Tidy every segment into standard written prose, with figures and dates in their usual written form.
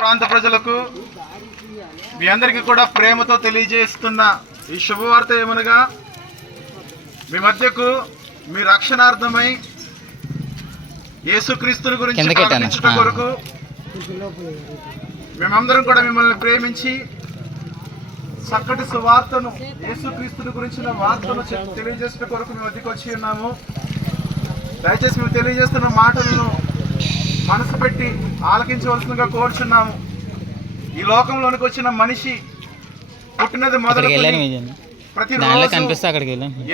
ప్రాంత ప్రజలకు మీ అందరికీ కూడా ప్రేమతో తెలియజేస్తున్న ఈ శుభవార్త ఏమనగా, మీ మధ్యకు మీ రక్షణార్థమై యేసుక్రీస్తుని గురించి ప్రకటించుట కొరకు మేమందరం కూడా మిమ్మల్ని ప్రేమించి చక్కటి సువార్తను, యేసుక్రీస్తుని గురించిన వార్తను తెలియజేసిన కొరకు మేము వద్దకు వచ్చి ఉన్నాము. దయచేసి మేము తెలియజేస్తున్న మాటలను మనసు పెట్టి ఆలకించవలసిందిగా కోరుచున్నాము. ఈ లోకంలోనికి వచ్చిన మనిషి పుట్టినది మొదలు ప్రతిరోజు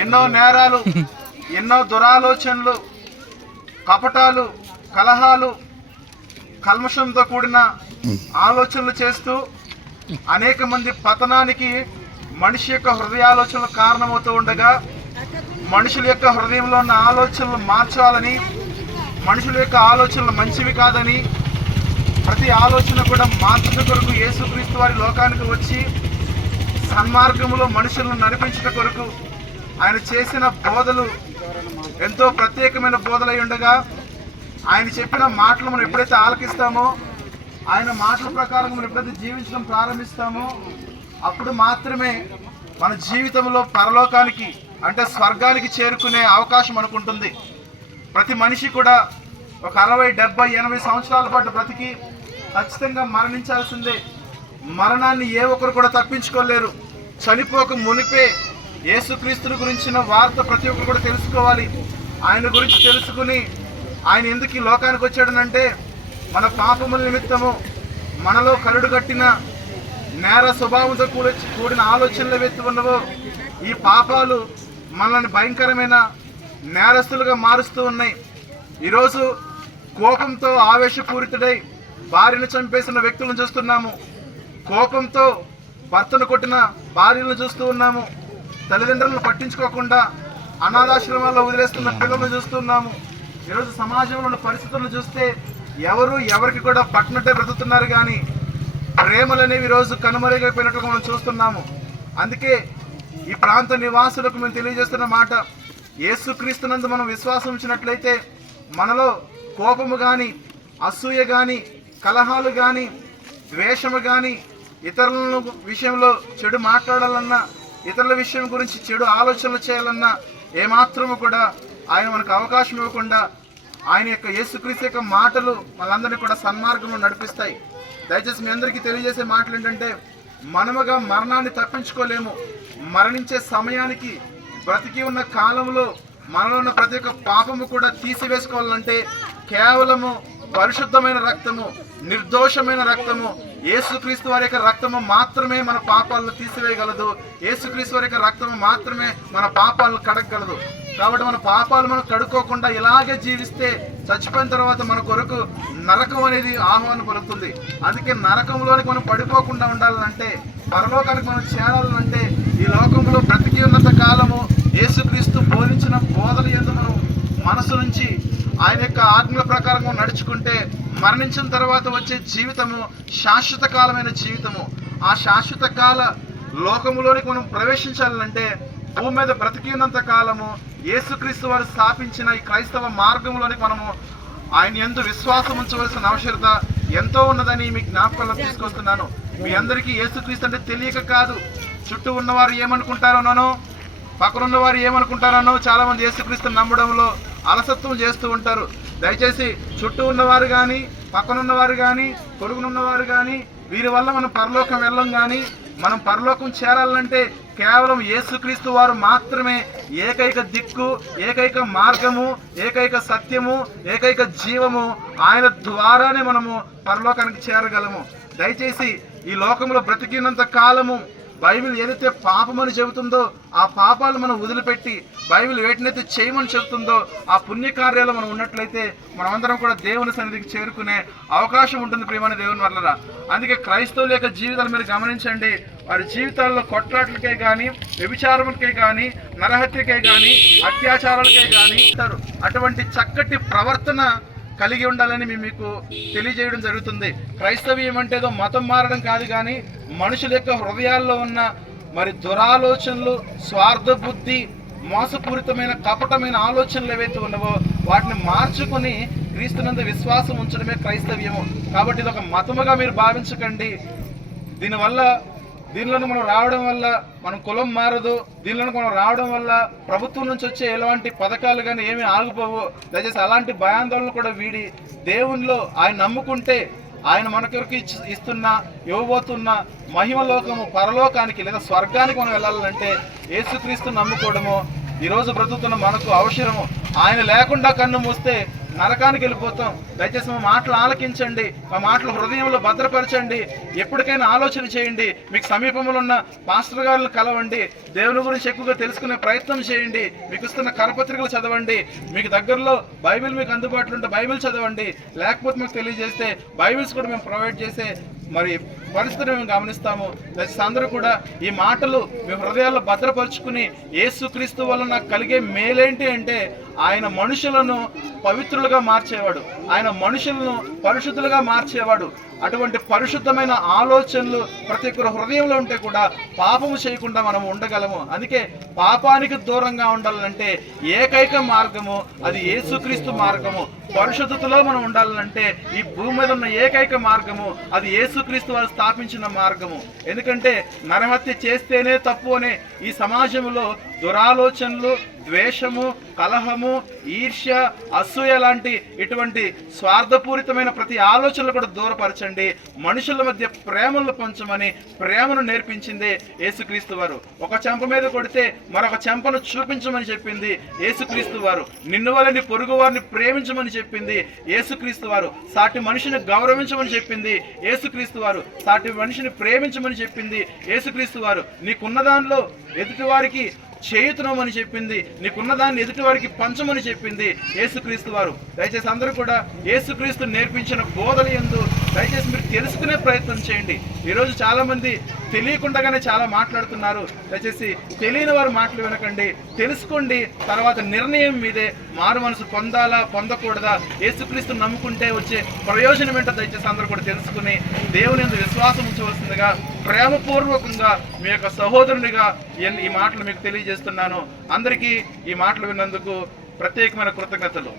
ఎన్నో నేరాలు, ఎన్నో దురాలోచనలు, కపటాలు, కలహాలు, కల్మషంతో కూడిన ఆలోచనలు చేస్తూ అనేక మంది పతనానికి మనిషి యొక్క హృదయాలోచనలు కారణమవుతూ ఉండగా, మనుషుల యొక్క హృదయంలో ఉన్న ఆలోచనలు మార్చాలని, మనుషుల యొక్క ఆలోచనలు మంచివి కాదని, ప్రతి ఆలోచన కూడా మార్చుట కొరకు యేసుక్రీస్తు వారి లోకానికి వచ్చి సన్మార్గములో మనుషులను నడిపించుట కొరకు ఆయన చేసిన బోధలు ఎంతో ప్రత్యేకమైన బోధలై ఉండగా, ఆయన చెప్పిన మాటలు మనం ఎప్పుడైతే ఆలకిస్తామో, ఆయన మాటల ప్రకారం మనం ఎప్పుడైతే జీవించడం ప్రారంభిస్తామో, అప్పుడు మాత్రమే మన జీవితంలో పరలోకానికి అంటే స్వర్గానికి చేరుకునే అవకాశం మనకు ఉంటుంది. ప్రతి మనిషి కూడా ఒక 60, 70, 80 సంవత్సరాల పాటు బ్రతికి ఖచ్చితంగా మరణించాల్సిందే. మరణాన్ని ఏ ఒక్కరు కూడా తప్పించుకోలేరు. చనిపోక మునిపే యేసుక్రీస్తుని గురించిన వార్త ప్రతి ఒక్కరు కూడా తెలుసుకోవాలి. ఆయన గురించి తెలుసుకుని ఆయన ఎందుకు ఈ లోకానికి వచ్చాడనంటే, మన పాపముల నిమిత్తము మనలో కరుడు కట్టిన నేర స్వభావంతో కూడిన ఆలోచనలు ఏవైతే ఉన్నవో, ఈ పాపాలు మనల్ని భయంకరమైన నేరస్తులుగా మారుస్తూ ఉన్నాయి. ఈరోజు కోపంతో ఆవేశపూరితుడై భార్యను చంపేసిన వ్యక్తులను చూస్తున్నాము. కోపంతో భర్తను కొట్టిన భార్యలను చూస్తూ ఉన్నాము. తల్లిదండ్రులను పట్టించుకోకుండా అనాథాశ్రమాల్లో వదిలేస్తున్న పిల్లలను చూస్తున్నాము. ఈరోజు సమాజంలో ఉన్న పరిస్థితులను చూస్తే ఎవరికి కూడా పట్టినట్టే బ్రతుకుతున్నారు, కానీ ప్రేమలు అనేవి ఈరోజు కనుమరుగైపోయినట్లుగా మనం చూస్తున్నాము. అందుకే ఈ ప్రాంత నివాసులకు మేము తెలియజేస్తున్న మాట, యేసుక్రీస్తునందు మనం విశ్వాసం ఉంచినట్లయితే మనలో కోపము కానీ, అసూయ కానీ, కలహాలు కానీ, ద్వేషము కానీ, ఇతరుల విషయంలో చెడు మాట్లాడాలన్నా, ఇతరుల విషయం గురించి చెడు ఆలోచనలు చేయాలన్నా ఏమాత్రము కూడా ఆయన మనకు అవకాశం ఇవ్వకుండా, ఆయన యొక్క యేసుక్రీస్తు యొక్క మాటలు మనందరినీ కూడా సన్మార్గంలో నడిపిస్తాయి. దయచేసి మీ అందరికీ తెలియజేసే మాటలు ఏంటంటే, మనముగా మరణాన్ని తప్పించుకోలేము. మరణించే సమయానికి బ్రతికి ఉన్న కాలంలో మనలో ఉన్న ప్రతి ఒక్క పాపము కూడా తీసివేసుకోవాలంటే కేవలము పరిశుద్ధమైన రక్తము, నిర్దోషమైన రక్తము, యేసుక్రీస్తు వారి యొక్క రక్తము మాత్రమే మన పాపాలను తీసివేయగలదు. యేసుక్రీస్తు వారి యొక్క రక్తము మాత్రమే మన పాపాలను కడగగలదు. కాబట్టి మన పాపాలు మనం కడుక్కోకుండా ఇలాగే జీవిస్తే చచ్చిపోయిన తర్వాత మన కొరకు నరకం అనేది ఆహ్వానం పలుకుతుంది. అందుకే నరకంలోనికి మనం పడిపోకుండా ఉండాలంటే, పరలోకానికి మనం చేరాలంటే, ఈ లోకంలో బ్రతికి ఉన్నంత కాలము యేసుక్రీస్తు బోధించిన బోధన యందు మనం మనసు నుంచి ఆయన యొక్క ఆజ్ఞల ప్రకారం నడుచుకుంటే మరణించిన తర్వాత వచ్చే జీవితము శాశ్వత కాలమైన జీవితము. ఆ శాశ్వత కాల లోకములోనికి మనం ప్రవేశించాలంటే భూమి మీద బ్రతికి ఉన్నంత కాలము యేసుక్రీస్తు వారు స్థాపించిన ఈ క్రైస్తవ మార్గంలోనికి మనము ఆయన యందు విశ్వాసం ఉంచవలసిన అవసరత ఎంతో ఉన్నదని మీ జ్ఞాపకాలను తీసుకొస్తున్నాను. మీ అందరికీ యేసుక్రీస్తు అంటే తెలియక కాదు, చుట్టూ ఉన్నవారు ఏమనుకుంటారోనో, పక్కనున్న వారు ఏమనుకుంటారనో చాలా మంది యేసుక్రీస్తుని నమ్మడంలో అలసత్వం చేస్తూ ఉంటారు. దయచేసి చుట్టూ ఉన్నవారు కానీ, పక్కనున్నవారు కానీ, పొరుగునున్నవారు కానీ, వీరి వల్ల మనం పరలోకం వెళ్ళం. కానీ మనం పరలోకం చేరాలంటే కేవలం యేసుక్రీస్తు వారు మాత్రమే ఏకైక దిక్కు, ఏకైక మార్గము, ఏకైక సత్యము, ఏకైక జీవము. ఆయన ద్వారానే మనము పరలోకానికి చేరగలము. దయచేసి ఈ లోకంలో బ్రతికినంత కాలము బైబిల్ ఏదైతే పాపమని చెబుతుందో ఆ పాపాలు మనం వదిలిపెట్టి బైబిల్ వేటినైతే చేయమని చెబుతుందో ఆ పుణ్యకార్యాలు మనం ఉన్నట్లయితే మనమందరం కూడా దేవుని సన్నిధికి చేరుకునే అవకాశం ఉంటుంది. ప్రియమైన దేవుని వల్ల అందుకే క్రైస్తవుల యొక్క జీవితాలు మీరు గమనించండి. వారి జీవితాల్లో కొట్లాట్లకే కానీ, వ్యభిచారములకే కానీ, నరహత్యకే కానీ, అత్యాచారాలకే కానీ అటువంటి చక్కటి ప్రవర్తన కలిగి ఉండాలని మీకు తెలియజేయడం జరుగుతుంది. క్రైస్తవ్యం అంటే ఏదో మతం మారడం కాదు, కానీ మనుషుల యొక్క హృదయాల్లో ఉన్న మరి దురాలోచనలు, స్వార్థ బుద్ధి, మోసపూరితమైన కపటమైన ఆలోచనలు ఏవైతే ఉన్నావో వాటిని మార్చుకుని క్రీస్తునందు విశ్వాసం ఉంచడమే క్రైస్తవ్యము. కాబట్టి ఇది ఒక మతముగా మీరు భావించకండి. దీనిలోకి మనం రావడం వల్ల మనం కులం మారదు. దీనిలోకి మనం రావడం వల్ల ప్రభుత్వం నుంచి వచ్చే ఎలాంటి పథకాలు కానీ ఏమీ ఆగిపోవు. దయచేసి అలాంటి భయాందోళనలు కూడా వీడి దేవునిలో ఆయన నమ్ముకుంటే ఆయన మనకొరకు ఇవ్వబోతున్న మహిమ లోకము పరలోకానికి లేదా స్వర్గానికి మనం వెళ్ళాలంటే యేసుక్రీస్తు నమ్ముకోవడము ఈరోజు బ్రతుకుతున్న మనకు అవసరము. ఆయన లేకుండా కన్ను మూస్తే నరకానికి వెళ్ళిపోతాం. దయచేసి మా మాటలు ఆలకించండి, మా మాటలు హృదయంలో భద్రపరచండి. ఎప్పటికైనా ఆలోచన చేయండి. మీకు సమీపంలో ఉన్న పాస్టర్ గారులను కలవండి, దేవుని గురించి ఎక్కువగా తెలుసుకునే ప్రయత్నం చేయండి. మీకు ఇస్తున్న కరపత్రికలు చదవండి. మీకు దగ్గరలో బైబిల్ మీకు అందుబాటులో ఉంటే బైబిల్ చదవండి. లేకపోతే మీకు తెలియజేస్తే బైబిల్స్ కూడా మేము ప్రొవైడ్ చేసే పరిస్థితిని మేము గమనిస్తాము. దయచేసి అందరూ కూడా ఈ మాటలు మీ హృదయాల్లో భద్రపరుచుకుని యేసుక్రీస్తు వల్ల నాకు కలిగే మేలేంటి అంటే ఆయన మనుషులను పవిత్రులుగా మార్చేవాడు, ఆయన మనుషులను పరిశుద్ధులుగా మార్చేవాడు. అటువంటి పరిశుద్ధమైన ఆలోచనలు ప్రతి ఒక్కరి హృదయంలో ఉంటే కూడా పాపము చేయకుండా మనం ఉండగలము. అందుకే పాపానికి దూరంగా ఉండాలంటే ఏకైక మార్గము అది యేసుక్రీస్తు మార్గము. పరిశుద్ధతలో మనం ఉండాలంటే ఈ భూమి మీద ఉన్న ఏకైక మార్గము అది యేసుక్రీస్తు వారు స్థాపించిన మార్గము. ఎందుకంటే నరహత్య చేస్తేనే తప్పు అనే ఈ సమాజంలో దురాలోచనలు, ద్వేషము, కలహము, ఈర్ష్య, అసూయ లాంటి ఇటువంటి స్వార్థపూరితమైన ప్రతి ఆలోచనలు కూడా దూరపరచండి. మనుషుల మధ్య ప్రేమను పంచమని ప్రేమను నేర్పించింది యేసుక్రీస్తు వారు. ఒక చెంప మీద కొడితే మరొక చెంపను చూపించమని చెప్పింది యేసుక్రీస్తు వారు. నిన్ను వల్ల నీ పొరుగు వారిని ప్రేమించమని చెప్పింది యేసుక్రీస్తు వారు. సాటి మనిషిని గౌరవించమని చెప్పింది యేసుక్రీస్తు వారు. సాటి మనిషిని ప్రేమించమని చెప్పింది యేసుక్రీస్తు వారు. నీకున్న దానిలో ఎదుటి వారికి చేయుతున్నామని చెప్పింది, నీకున్న దాన్ని ఎదుటి వారికి పంచమని చెప్పింది యేసుక్రీస్తు వారు. దయచేసి అందరూ కూడా యేసుక్రీస్తు నేర్పించిన బోధన యందు దయచేసి మీరు తెలుసుకునే ప్రయత్నం చేయండి. ఈరోజు చాలా మంది తెలియకుండానే చాలా మాట్లాడుతున్నారు. దయచేసి తెలియని వారు మాటలు వినకండి, తెలుసుకోండి. తర్వాత నిర్ణయం మీదే. మారు మనసు పొందాలా పొందకూడదా, యేసుక్రీస్తు నమ్ముకుంటే వచ్చే ప్రయోజనం ఏంటో దయచేసి అందరూ కూడా తెలుసుకుని దేవుని యందు విశ్వాసం ఉంచవలసిందిగా ప్రేమపూర్వకంగా మీ యొక్క సహోదరునిగా ఈ మాటలు మీకు తెలియజేస్తున్నాను. అందరికీ ఈ మాటలు విన్నందుకు ప్రత్యేకమైన కృతజ్ఞతలు.